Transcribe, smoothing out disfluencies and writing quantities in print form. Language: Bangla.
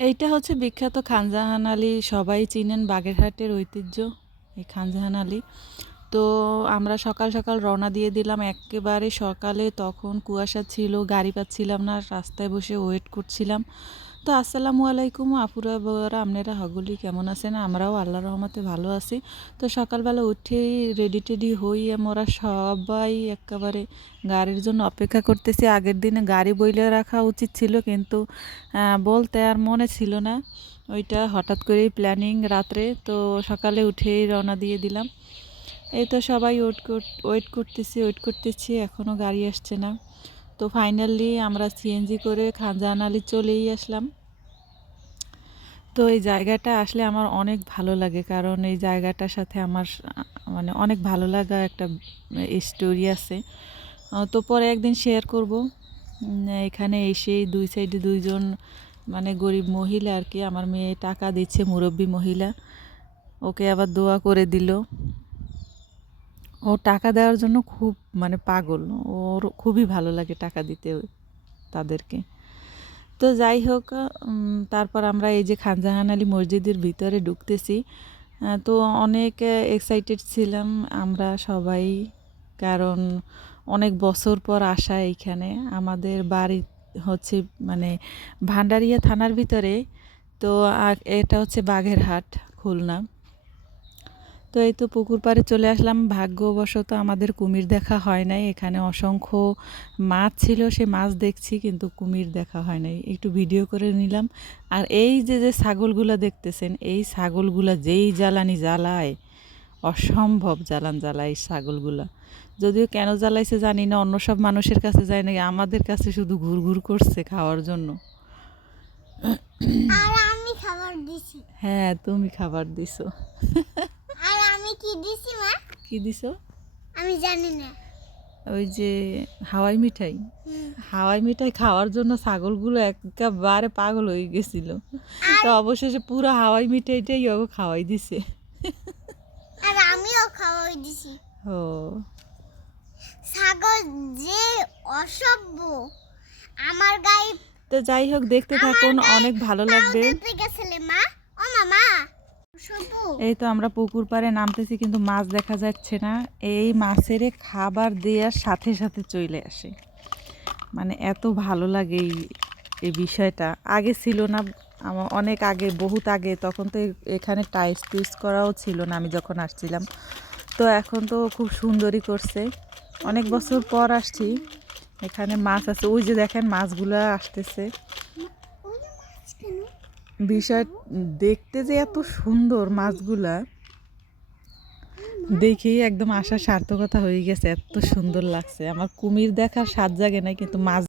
এইটা হচ্ছে বিখ্যাত খানজাহান আলী, সবাই চিনেন বাগেরহাটের ঐতিহ্য এই খানজাহান আলী। তো আমরা সকাল সকাল রওনা দিয়ে দিলাম একেবারে সকালে, তখন কুয়াশা ছিল, গাড়ি পাচ্ছিলাম না, রাস্তায় বসে ওয়েট করছিলাম। তো আসসালামু আলাইকুম আপুরা বউরা, আপনারা হগলি কেমন আছেন? আমরাও আল্লাহর রহমতে ভালো আছি। তো সকালবেলা উঠেই রেডি টেডি হই আমরা সবাই একেবারে গাড়ির জন্য অপেক্ষা করতেছি। আগের দিনে গাড়ি বইলে রাখা উচিত ছিল, কিন্তু বলতে আর মনে ছিল না। ওইটা হঠাৎ করেই প্ল্যানিং রাত্রে, তো সকালে উঠেই রওনা দিয়ে দিলাম। এই তো সবাই ওয়েট করতেছি, এখনও গাড়ি আসছে না। তো ফাইনালি আমরা সিএনজি করে খানজাহান আলী চলেই আসলাম। তো এই জায়গাটা আসলে আমার অনেক ভালো লাগে, কারণ এই জায়গাটার সাথে আমার মানে অনেক ভালো লাগা একটা স্টোরি আছে। তো পরে একদিন শেয়ার করব। এখানে এসেই দুই সাইডে দুইজন মানে গরিব মহিলা আর কি, আমার মেয়ে টাকা দিচ্ছে, মুরব্বী মহিলা, ওকে আবার দোয়া করে দিল। ও টাকা দেওয়ার জন্য খুব মানে পাগল, ওর খুবই ভালো লাগে টাকা দিতে তাদেরকে। তো যাই হোক, তারপর আমরা এই যে খানজাহান আলী মসজিদের ভিতরে ঢুকতেছি। তো অনেক এক্সাইটেড ছিলাম আমরা সবাই, কারণ অনেক বছর পর আসা এইখানে। আমাদের বাড়ি হচ্ছে মানে ভান্ডারিয়া থানার ভিতরে। তো এটা হচ্ছে বাগেরহাট, খুলনা। তো এই তো পুকুর পাড়ে চলে আসলাম। ভাগ্যবশত আমাদের কুমির দেখা হয় নাই। এখানে অসংখ্য মাছ ছিল, সে মাছ দেখছি, কিন্তু কুমির দেখা হয় নাই। একটু ভিডিও করে নিলাম। আর এই যে যে ছাগলগুলা দেখতেছেন, এই ছাগলগুলা যেই জ্বালানি জ্বালায়, অসম্ভব জ্বালান জ্বালায় এই ছাগলগুলা। যদিও কেন জ্বালাইছে জানি না, অন্য সব মানুষের কাছে যায় না, আমাদের কাছে শুধু ঘুর ঘুর করছে খাওয়ার জন্য। আর আমি খাবার দিছি। হ্যাঁ, তুমি খাবার দিছো। আর আমি কি দিছি মা? কি দিছো? আমি জানি না। ওই যে হাওয়াই মিঠাই। হাওয়াই মিঠাই খাওয়ার জন্য ছাগলগুলো একেবারে পাগল হয়ে গেছিল। তো অবশেষে পুরো হাওয়াই মিঠাইটাই ওকে খাওয়াই দিছে। আর আমিও খাওয়াই দিছি। ও, ছাগল যে অসভ্য, আমার গায়ে তো যাই হোক, দেখতে থাকুন, অনেক ভালো লাগবে। দিতে গেছিলে মা। ও মামা অসভ্য। এই তো আমরা পুকুর পাড়ে নামতেছি, কিন্তু মাছ দেখা যাচ্ছে না। এই মাছের খাবার দেওয়ার সাথে সাথে চলে আসে, মানে এত ভালো লাগে এই বিষয়টা। আগে ছিল না, আমার অনেক আগে, বহুত আগে, তখন তো এখানে টাইলস টুইস করাও ছিল না আমি যখন আসছিলাম। তো এখন তো খুব সুন্দরই করছে। অনেক বছর পর আসছি, এখানে মাছ আছে, ওই যে দেখেন মাছগুলো আসতেছে। বিষয় দেখতে যে এত সুন্দর মাছগুলা, দেখেই একদম আসার সার্থকতা হয়ে গেছে, এত সুন্দর লাগছে। আমার কুমির দেখার স্বাদ জাগে নাই, কিন্তু মাছ